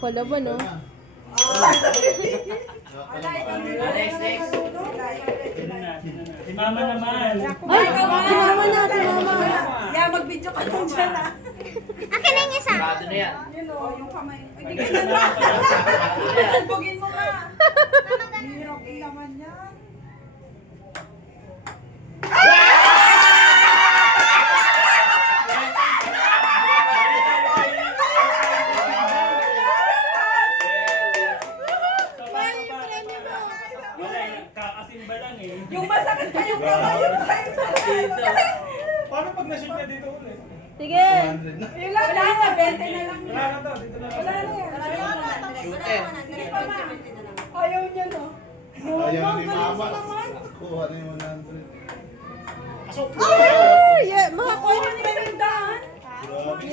Palaban, no? Next. Si Mama naman. Ay, si mama na, si mama. Yeah, mag-video ka lang dyan, ha? Akin na yung isa. Sigurado na yan. Yun o, yung kamay. Ay, bigyan na. Talbogin mo nga. Hirap din naman yan. Kakasimba lang eh. Yung masakit pa yung kamay, yung kayo na. Paano pag na-shoot na dito ulit? Sige. Wala na, 20 na lang. Wala na to, dito na lang. Wala na yan. Shooter. Ayaw niya, no? Ayaw ni Mama. Kuha na yung 100. Ay, yeah, Makakuha ni isang daan. Grabe.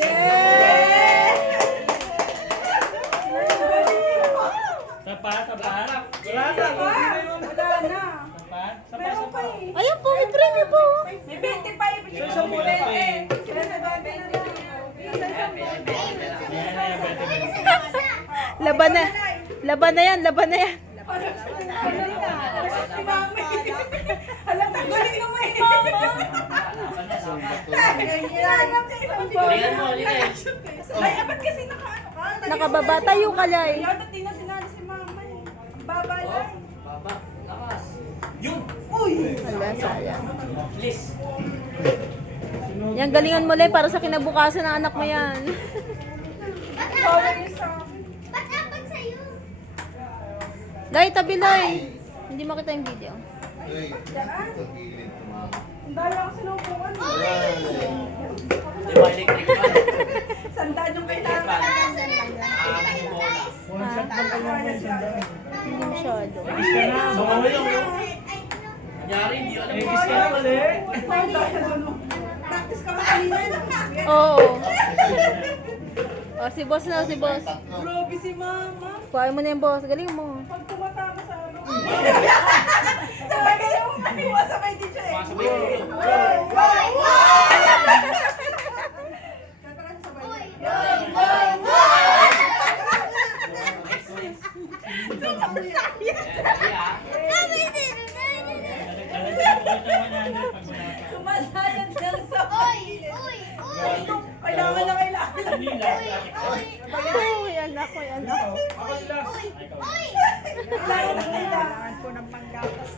Sapat. Wala na. Wala na. Sapat. Meron pa eh. Ayun po, may premio po. May 20 pa eh. Sa isang bulan pa eh. Sila sa 20 na lang. Ayan na yan, bete. Laban na. Laban na yan, laban na yan. Alam, tanggalin mo eh, mama. Kailangan ka isang bola. Tingnan mo, Linesh. Ay, ba't kasi naka-ano ka? Nakababa tayo, Kalay. Yan, at di na sinali si mama eh. Ang baba lang. Baba. Lakas. Yun. Uy! Hala, sayang. Please. Yan, galingan mo, Lay, para sa kinabukasan ng anak mo yan. Sorry sa akin. Ba't apat sa'yo? Lay, tabi, Lay. Hindi makita yung video. Uy, sa gilid, Mama. Ang dala ko sinubukan. Di ba electric fan? Sandaan yung kailangan. One shot lang kayo ng sandaan. Hindi masyado. Sumaway lang yun. Kunyari, hindi alam mo. Egis ka na mali. Practice ka ba kanina? Oo. Oh, si boss na, si boss. Grabe si mama. Kuhain mo na yung boss. Galing mo. Pag tumatama sa ano. Sabay kayo. Masabay din siya eh. Pasabay ko yun. Sumasayang lang sa Uy! Kailangan na kailangan. Uy, anak ko, anak. Kailangan na kailangan ko ng panggatas.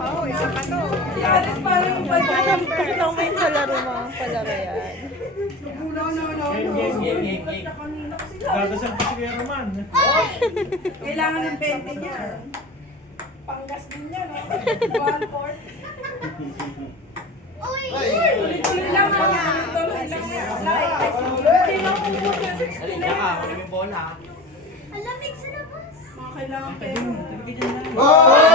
Oo, isa pa to. Yaris pa yung Pakita mo yung palaro mo. Palaro yan. Game. Dadasal pa si Kuya Roman. Kailangan ng 20 niya. Panggas din niya, no? 1/4. Uy! Tuloy lang ha. Tuloy lang ha. Hindi lang ubos na 60 Dali, na tsaka, yan. kunin mo yung bola. Ang lamig sa labas. Mga kailangan pero. Oh!